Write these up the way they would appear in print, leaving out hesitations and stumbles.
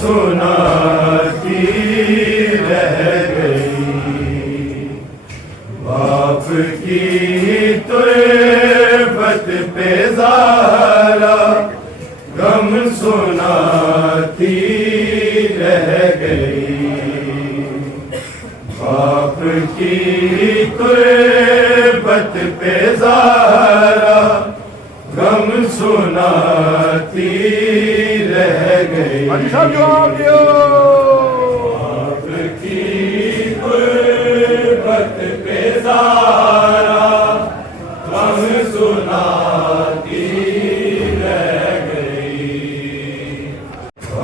सुनाती रह गई बाप की तुरबत पे ज़ारा गम सुनाती रह गई बाप की तुरबत पे ज़ारा गम सुनाती रह गई आपकी गुर्बत पे ज़ारा गम सुनाती रह गई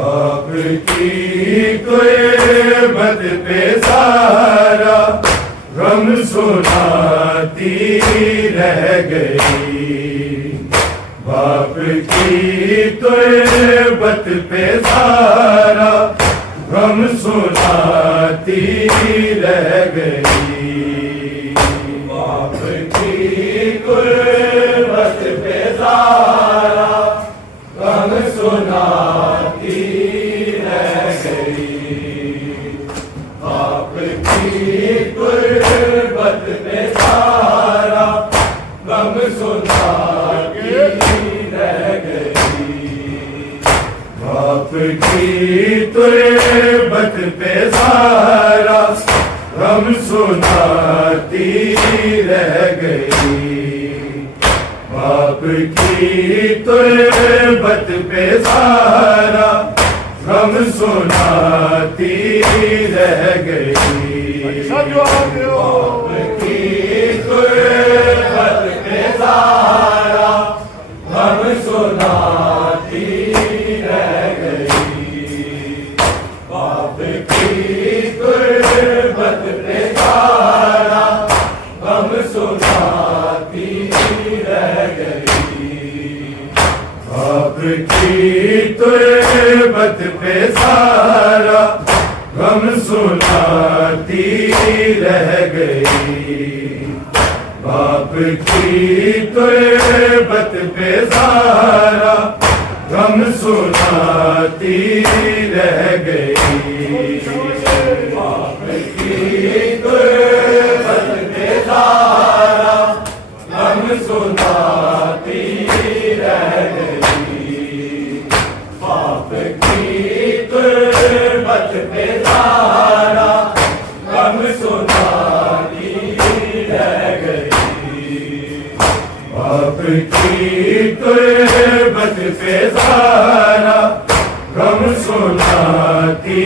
आपकी गुर्बत पे ज़ारा गम सुनाती रह गई बाप की तुरबत पे ज़ारा गम सुनाती रह गई बाप की तुरबत पे ज़ारा गम सुनाती रह गई बाप की तुरबत पे ज़ारा गम सुनाती बाप की तुरबत पे ज़ारा गम सुनाती रह गई बाप की तुरबत पे ज़ारा गम सुनाती रह गई बाप की तुरबत पे ज़ारा गम सुनाती रह गई बाप की तुरबत पे ज़ारा गम सुनाती रह गई बाप की तुरबत पे ज़ारा गम सुनाती रह गई बाप की तुरबत पे ज़ारा गम सुनाती रह गई बाप की तुरबत पे ज़ारा गम सुनाती रह गई बाप की तुरबत पे ज़ारा गम सुनाती रह गई बाप की तुरबत पे ज़ारा गम सुनाती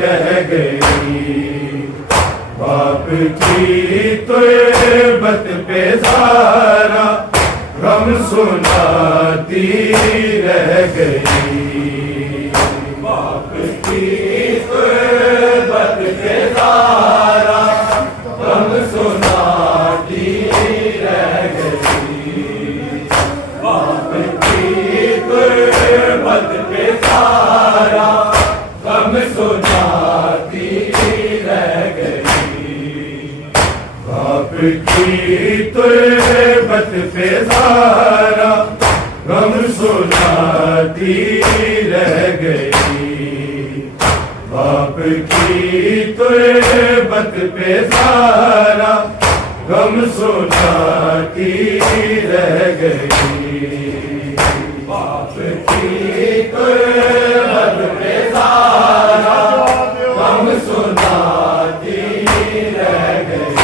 रह गई बाप की तुरबत पे ज़ारा गम सुनाती रह गई बाप की तुरबत पे ज़ारा गम सुनाती रह गई बाप की तुरबत पे ज़ारा गम सुनाती रह गई बाप की तुरबत पे ज़ारा गम सुनाती रह गई बाप की तुरबत पे ज़ारा गम सुनाती रह गई बाप की तुरबत पे ज़ारा गम सुनाती रह गई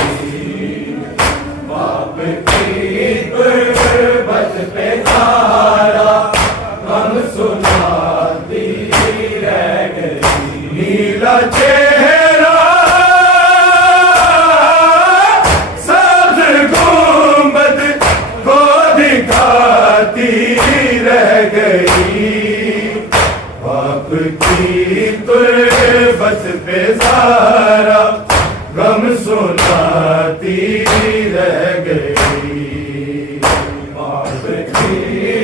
बाप की तुरबत पे ज़ारा गम सुनाती रह गई नीला चेहरा सब्ज़ गुंबद को दिखाती रह गई बाप की तुरबत पे ज़ारा गम सुनाती रह गई बाप की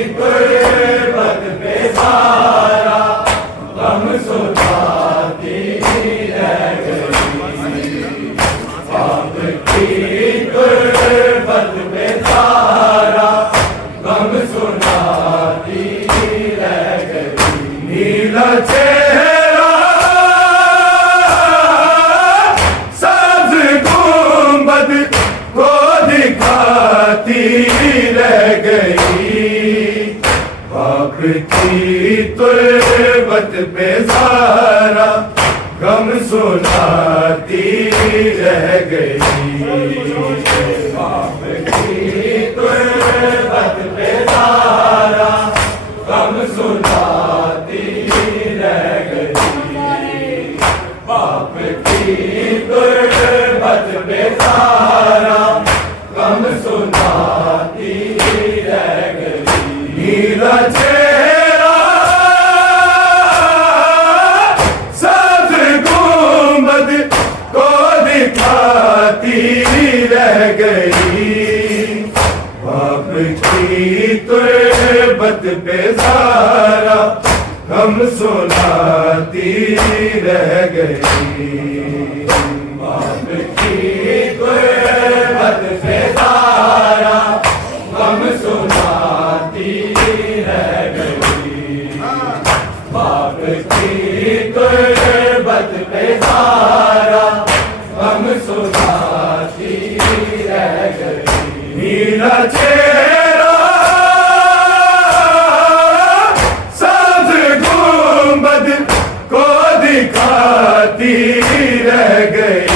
सुनाती रह गई। बाप की तुरबत पे सारा गम सुनाती रह गई। बाप की तुरबत पे सारा गम सुनाती रह गई। नीला चेहरा साथ गुंबद को दिखाती रह गई। बाप की तुरबत पे सारा गम सुनाती रह गई। बाप की तुरबत पे सारा गम सुनाती रह गई। बाप की तुरबत पे सारा गम सुनाती रह गई। नीला चेहरा साथ गुंबद को दिखाती रह गई।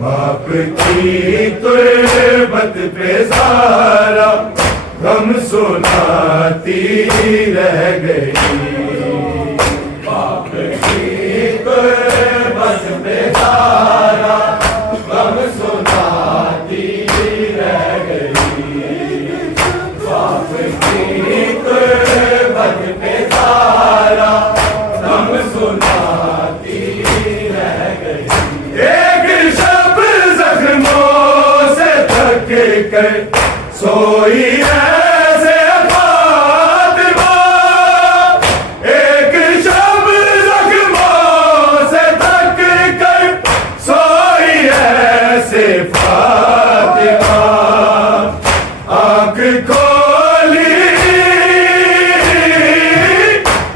बाप की तुरबत पे सारा गम सुनाती रह गई। बाप की तुरबत पे सारा गम सुनाती रह गई। बाप की तुरबत पे सारा गम सुनाती रह गई। एक शब जख्मों से थक कर सोई ऐसे फातिमा। एक शब जख्मों से थक कर सोई ऐसे फातिमा। आंख खोली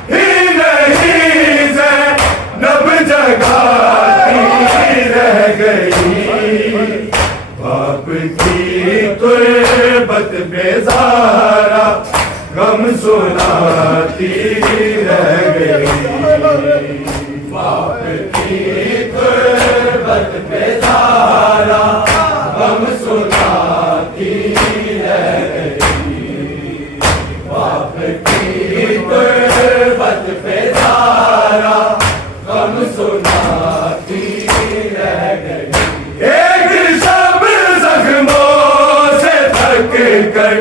ही नहीं ज़ैनब जगाती रह गई। बाप की तुरबत पे सारा गम सुनाती रह गई। बाप की तुरबत पे सारा गम सुनाती रह गई। बाप की तुरबत पे सारा गम सुनाती रह गई। एक शब जख्मों से थक कर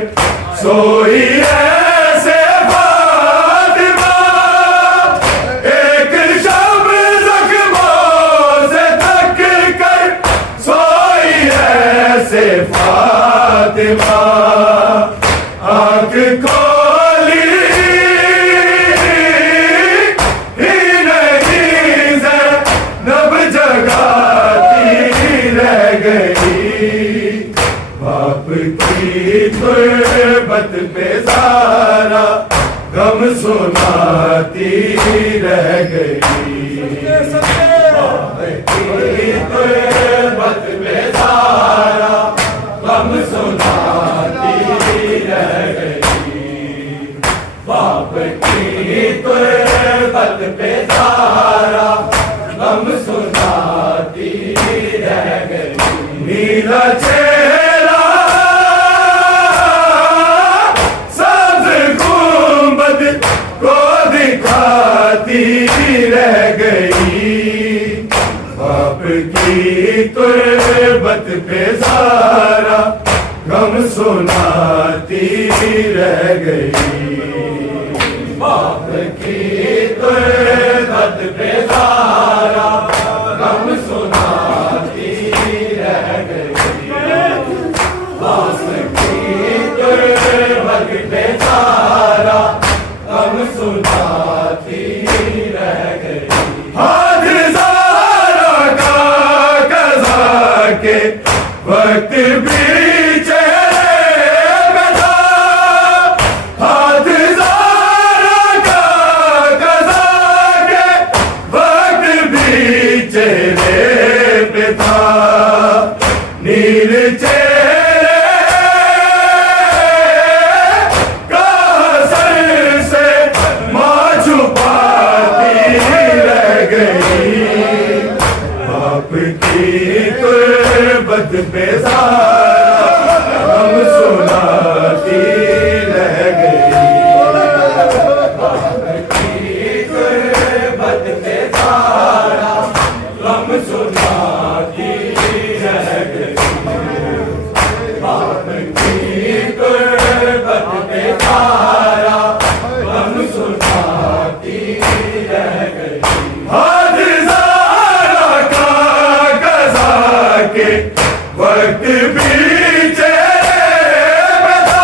सोई ऐसे फातिमा। एक शब जख्मों से थक कर सोई ऐसे फातिमा। आंख खोली ही नहीं ज़ैनब जगाती रह गई। बाप की तुरबत पे सारा गम सुनाती रह गई। बाप की तुरबत पे सारा गम सुनाती रह गई। बाप की तुरबत पे सारा गम सुनाती रह गई। नीला चेहरा साथ गुंबद को दिखाती रह गई। बाप की तुरबत पे सारा गम सुनाती रह गई। बाप की तुरबत पे सारा गम सुनाती रह गई। बाप की तुरबत पे सारा गम सुनाती रह गई। हाथ ज़ारा का कज़ा के वक्त भी नील चेहरे का सर से माँ छुपाती रह गई। की तुरबत पे सारा गम सुनाती रह गई। बाप की तुरबत पे सारा गम सुनाती रह गई। बाप की तुरबत पे सारा गम सुनाती रह गई। के वक्त पीछे बता,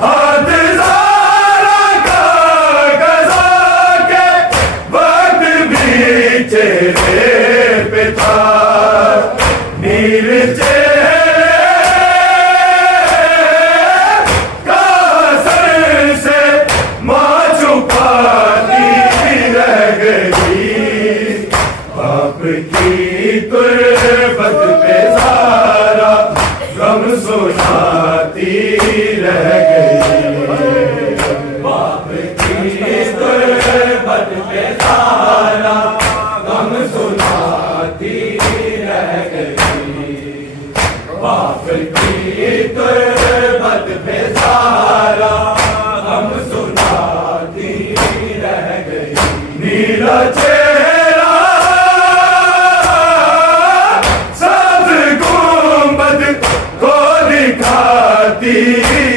हाथ ज़ारा का गज़ा के वक्त पीछे पे था। नील चेहरे का सर से माँ छुपाती रह गई। बाप की तुरबत पे सारा गम सुनाती रह गई। बाप की तुरबत पे सारा गम सुनाती रह गई। बाप की तुरबत पे सारा गम सुनाती रह गई। नीला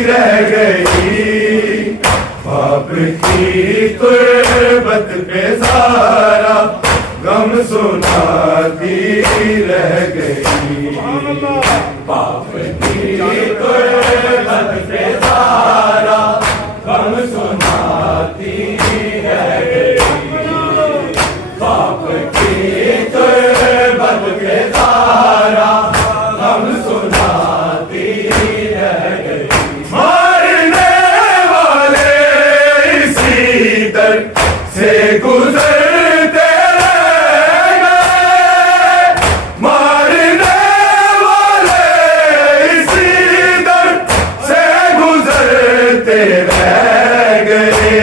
रह गई। बाप की तुरबत पे सारा गम सुनाती रह गई। बाप की तुरबत पे सारा गम सुनाती रह गई। बाप की तुरबत पे सारा गम सुनाती रह गई। मारने वाले इसी दर से गुजरते रह गए। मारने वाले इसी दर से गुजरते रह गए।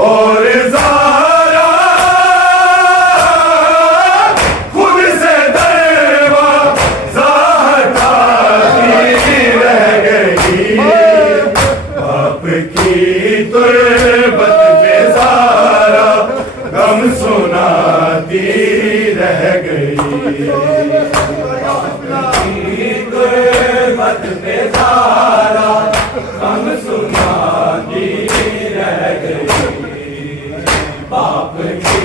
और ज़ारा खुद से दरवाज़ा हटाती रह गई। बाप की तुरबत पे सारा गम सुनाती रह गई। बाप की तुरबत पे सारा गम सुनाती रह गई। बाप की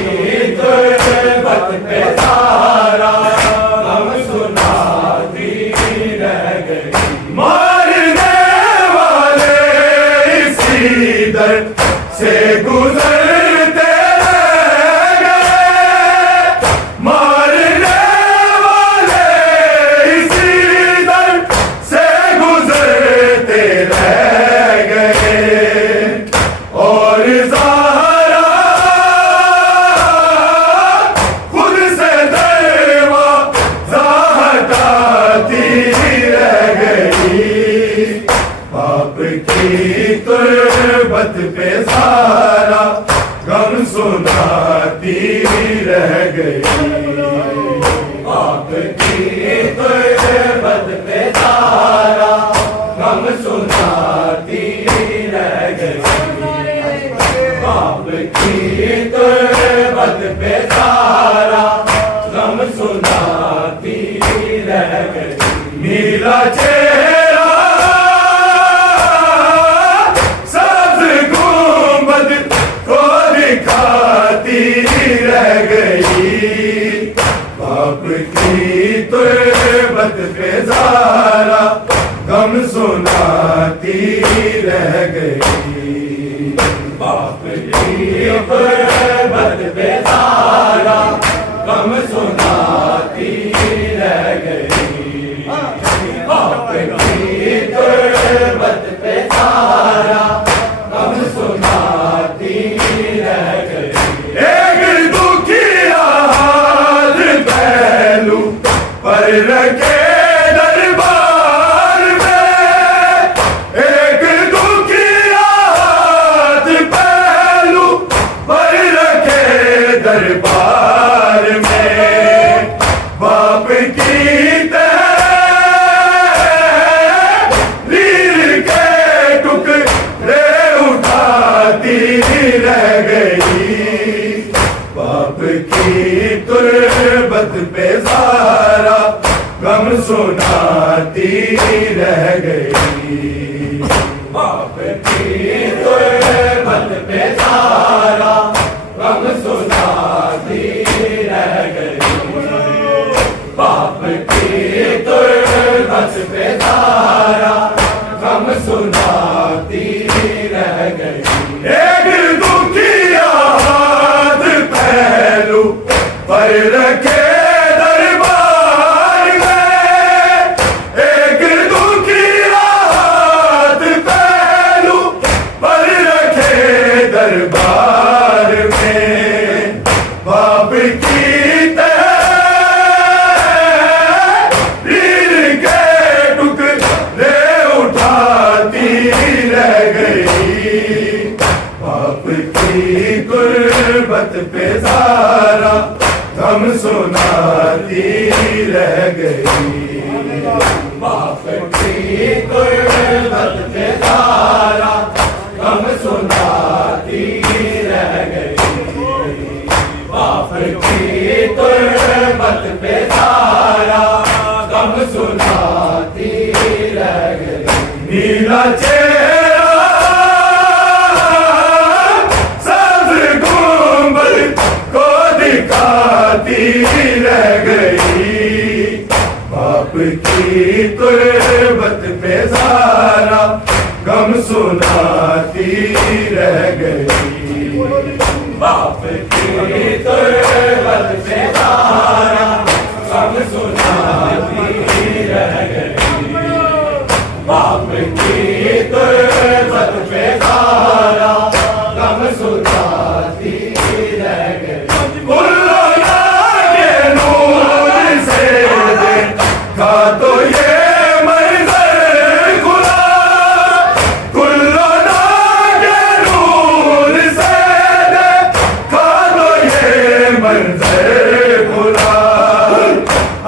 तुरबत पे सारा गम सुनाती रह गई। मारने वाले इसी दर से गुजरते रह गए। मारने वाले इसी दर से गुजरते रह गए। और ज़ारा खुद से दरवाज़ा हटाती रह गई। बाप की तुरबत पे सारा गम सुनाती रह गई। बाप की तुरबत पे सारा गम सुनाती रह गई। बाप की तुरबत पे सारा गम सुनाती रह गई। नीला चेहरा सब्ज़ गुंबद को दिखाती रह गई। बाप की तुरबत पे सारा गम सुनाती रह गई। बाप की तुरबत पे सारा गम सुनाती रह गई। बाप की तुरबत पे सारा गम सुनाती रह गई। एक दुखिया हाथ पहलू पर रखे दरबार में। एक दुखिया हाथ पहलू पर रखे दरबार में। पाप की तहरीर के टुकड़े उठाती रह गई, पाप की तुरबत पे सारा गम सुनाती रह गई, पाप की तुरबत पे सारा गम सुनाती रह गई, पाप की तुरबत पे सारा गम सुनाती रह गई। एक दुखिया हाथ पहलू पर रखे दरबार में, एक दुखिया हाथ पहलू पर रखे दरबार में, पाप की तहरीर के टुकड़े उठाती रह गई, पाप की गुर्बत पे सारा गम सुनाती रह गई, पाप की गुर्बत पे सारा गम सुनाती रह गई, पाप की गुर्बत पे सारा गम सुनाती रह गई। नीला चेहरा सब्ज गुंबद को दिखाती रह गई, पाप की तुरबत पे सारा गम सुनाती रह गई, पाप की तुरबत पे सारा गम सुनाती रह गई, पाप की तुरबत पे सारा गम सुनाती रह गई। कुल्लोना के नूर से देखा तो ये मंजर खुला, कुल्लोना के नूर से देखा तो ये मंजर खुला,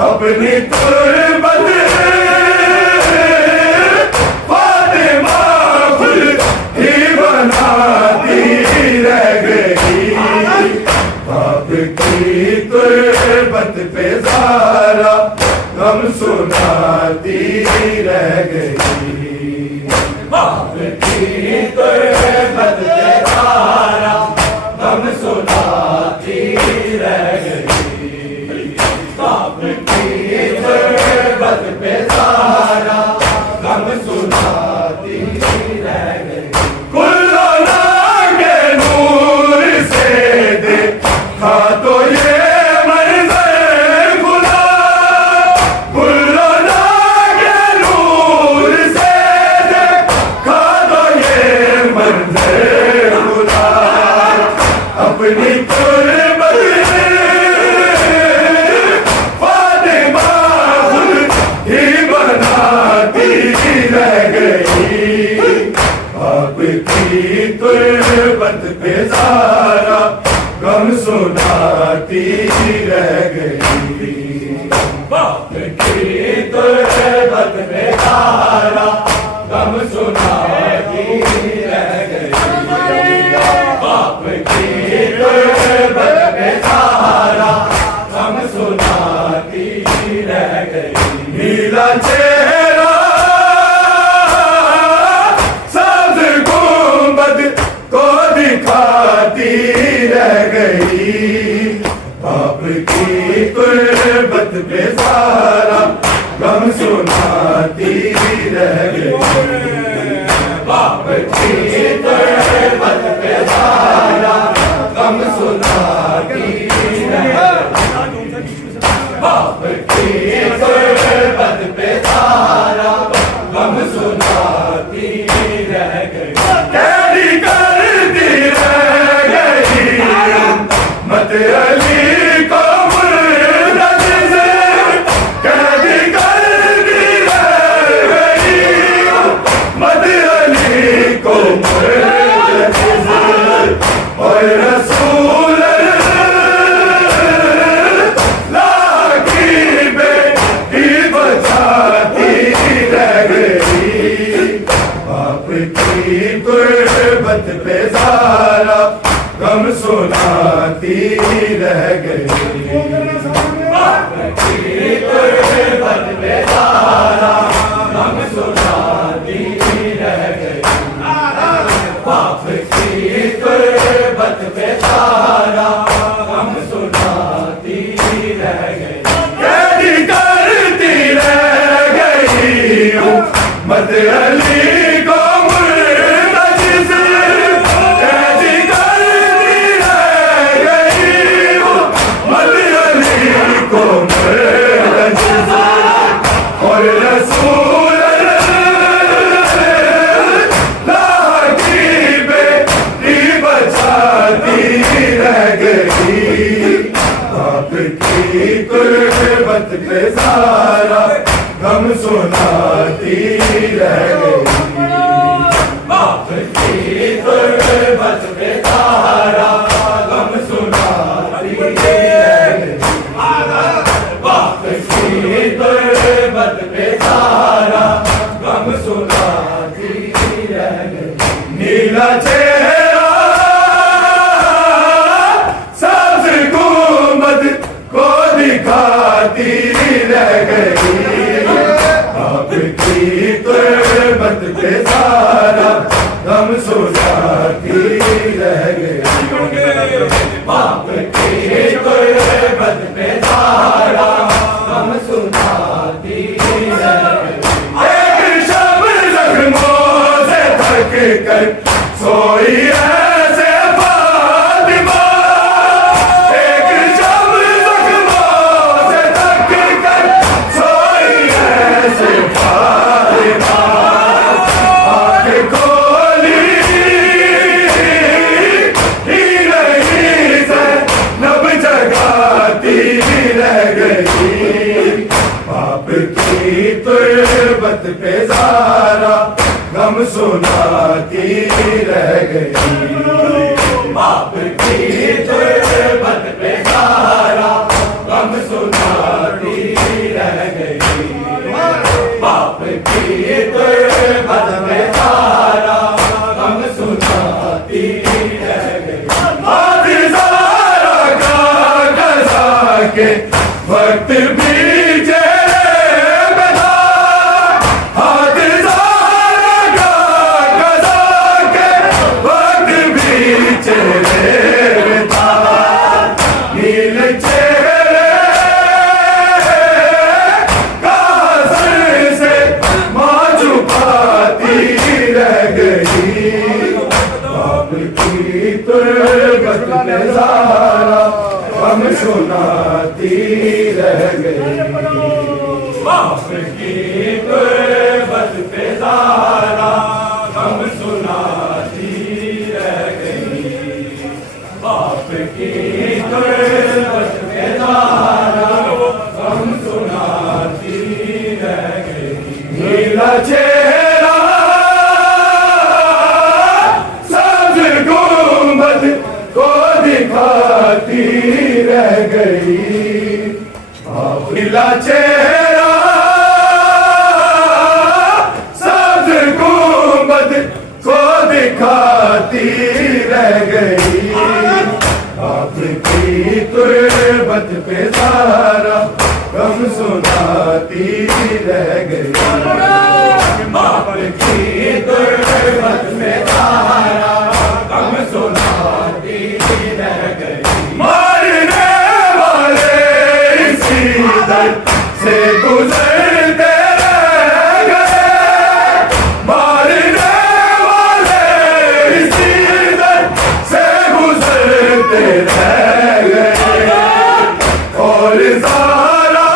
अपनी तुरबत फातिमा खुद ही बनाती रह गई, पाप की तुरबत पे सारा गम सुनाती रह गई, पाप की तुरबत पे सारा गम सुनाती रह गई, पाप की तुरबत पे सारा गम सुनाती रह गई। कुल्लोना के नूर से देखा तो ये मंजर खुला, कुल्लोना के नूर से देखा तो ये मंजर खुला, अपनी तुरबत फातिमा खुद ही बनाती रह गई, पाप की तुरबत पे सारा गम सुनाती रह गई, पाप की तुरबत पे सारा गम सुनाती रह गई, पाप की तुरबत पे सारा गम सुनाती रह गई। नीला चेहरा सब्ज गुंबद को दिखाती रह गई, पाप की तुरबत पे सारा गम सुनाती रह गई, पाप की तुरबत पे सारा गम सुनाती रह गई, पाप की तुरबत पे सारा गम सुनाती रह गई। कैदी करती रह गई मत अली को मुर्तज़ से, कैदी करती रह रह गई, कैदी करती रह गई हूँ मत अली को मुर्तजिज़, कैदी करती रह गई हूँ मत अली को मुर्तजिज़, और रसूल अल्लाह की बेटी बचाती रह गई, आपकी कुर्बत पे सारा गम सुनाती रह गई, आपकी कुर्बत पे सारा गम सुनाती रह गई, आपकी कुर्बत पे सारा गम सुनाती रह गई, नीला चेहरा सब्ज़ गुंबद को दिखाती रह गई, आपकी कुर्बत पे सारा गम सुनाती रह गई, आपकी कुर्बत पे सारा गम सुनाती रह गई, एक शब जख्मों से थक कर सोई ऐसे फातिमा, एक शब जख्मों से थक कर सोई ऐसे फातिमा, आँखें खोली ही नहीं से नब जगाती रह गई, बाप की तुर्बत पे सारा गम सुनाती रह गई, बाप की तुर्बत पे सारा गम सुनाती रह गई, बाप की तुर्बत पे सारा गम सुनाती रह गई, हाथ ज़ारा का गज़ा के वक्त भी हम सुनाती रह गई, बाप की कुर्बत पे सारा हम सुनाती रह गई, बाप की कुर्बत पे सारा हम सुनाती रह गई, नीला चेहरा सब्ज़ गुंबद को दिखाती रह गई, नीला चेहरा सब्ज़ गुंबद को दिखाती रह गई, आपकी तुर्बत पे सारा गम सुनाती रह गई, आपकी तुर्बत पे सारा गम सुनाती रह गई, मारने वाले इसी दर से गुजरते रह गए, मारने वाले इसी दर से गुजरते रह गए, और ज़ारा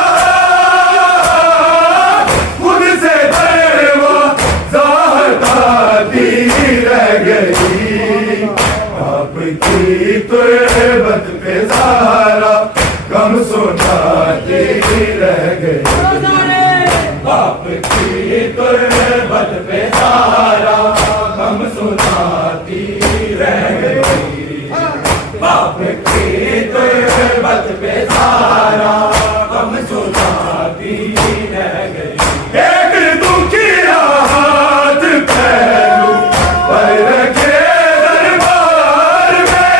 खुद से दरवाज़ा हटाती रह गई, आपकी तुर्बत पे सारा गम सुनाती रह गई, आपकी तुर्बत पे सारा गम सुनाती रह गई, आपकी तुर्बत पे सारा गम सुनाती रह गई, एक दुखिया हाथ पहलू पर रखे दरबार में,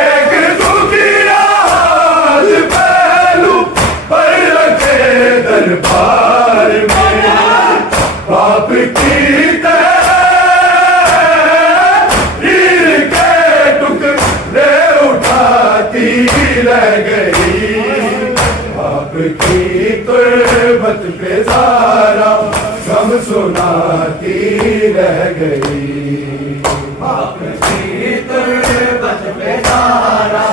एक दुखिया हाथ पहलू पर रखे दरबार में, बाप की रह गई, बाप की तुरबत पे सारा गम सुनाती रह गई। बाप की तुरबत पे सारा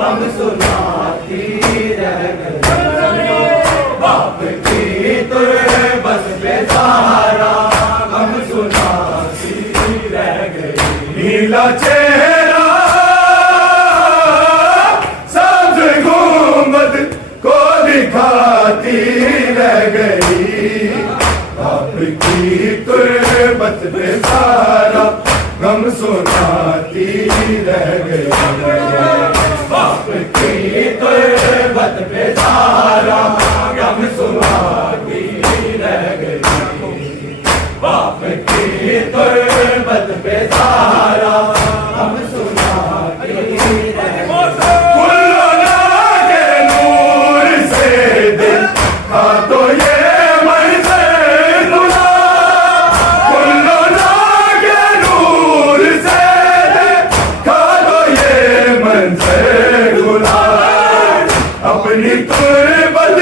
गम सुनाती रह गई। बाप की तुरबत पे सारा गम सुनाती रह गई। नीला चेहरा सब्ज गुंबद को दिखाती रह गई। बाप की तुरबत पे सारा गम सुनाती रह गई। बाप की तुरबत पे सारा गम सुनाती रह गई। बाप की तुरबत पे सारा गम सुनाती रह गई। कुल्लोना के नूर से दिल खा तो ये मन से गुना। कुल्लोना के नूर से दिल खा तो ये मन से गुना। अपनी तुरबत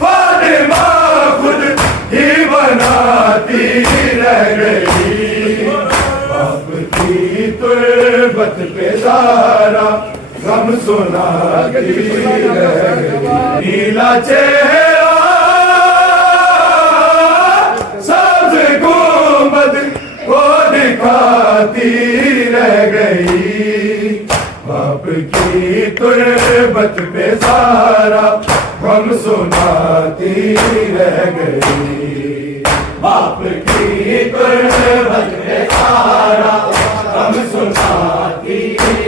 फातिमा खुद ही बनाती रह गई। बाप की तुरबत पे सारा गम सुनाती रह गई। नीला चेहरा सब्ज गुंबद को दिखाती रह गई। बाप की तुरबत पे सारा गम सुनाती रह गई। बाप की तुरबत पे सारा गम सुनाती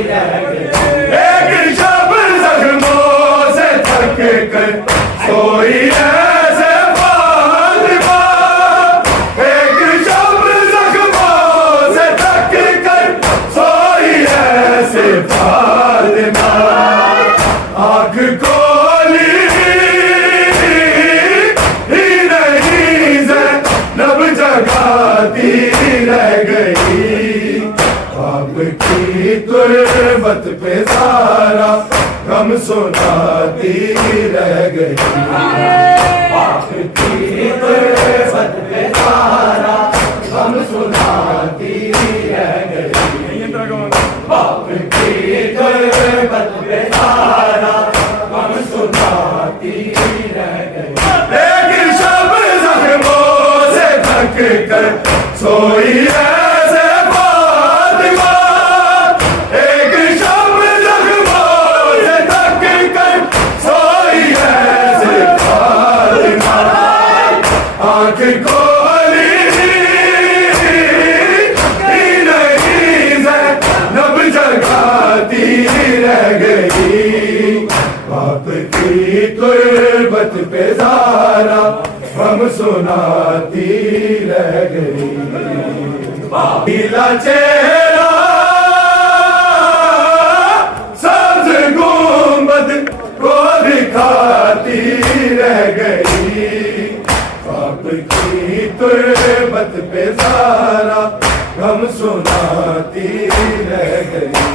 रह गई। एक शब जख्मों से थक कर सोई ऐसे फातिमा। एक शब जख्मों से थक कर सोई ऐसे फातिमा। आँख खोली ही नहीं ज़ैनब जगाती रह गई। बाप की तुरबत पे सारा गम सुनाती रह गई। बाप की तुरबत पे सारा गम सुनाती रह गई। बाप की तुरबत पे सारा गम सुनाती रह गई। एक शब जख्मों से थक कर सोई ऐसे फातिमा। एक शब जख्मों से थक कर सोई ऐसे फातिमा। आँख खोली ही नहीं ज़ैनब जगाती रह गई। बाप की तुरबत पे सारा गम सुनाती रह गई। नीला चेहरा सब्ज गुंबद को दिखाती रह गई। बाप की तुरबत पे सारा गम सुनाती रह गई।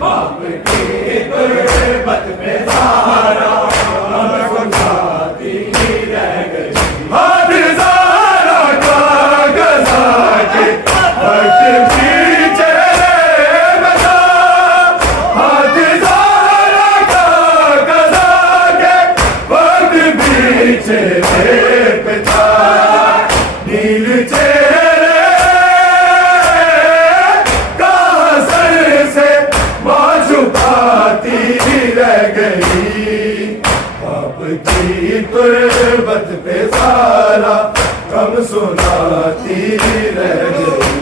बाप की तुरबत पे सारा गम सुनाती रह गई। हाथ ज़ारा का गज़ा के हट पीछे बजा। हाथ ज़ारा का गज़ा के हट पीछे बजा। नील चेहरे का हसन से माँ छुपाती रह गई। बाप की तुरबत पे सारा गम सुनाती रह गई।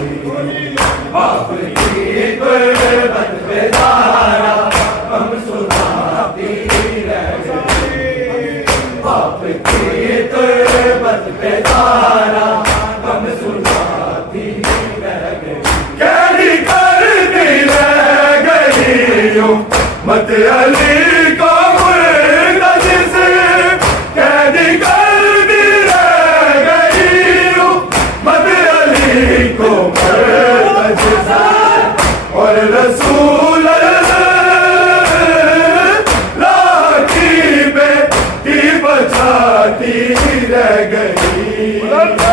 बाप की तुरबत पे सारा गम सुनाती रह गई। बाप की तुरबत पे सारा गम सुनाती रह गई। कैदी करती रह गई यूं मत अली को मुर्दा जिस। कैदी करती रह गई यूं मत अली को मुर्दा जिस। और रसूल गई।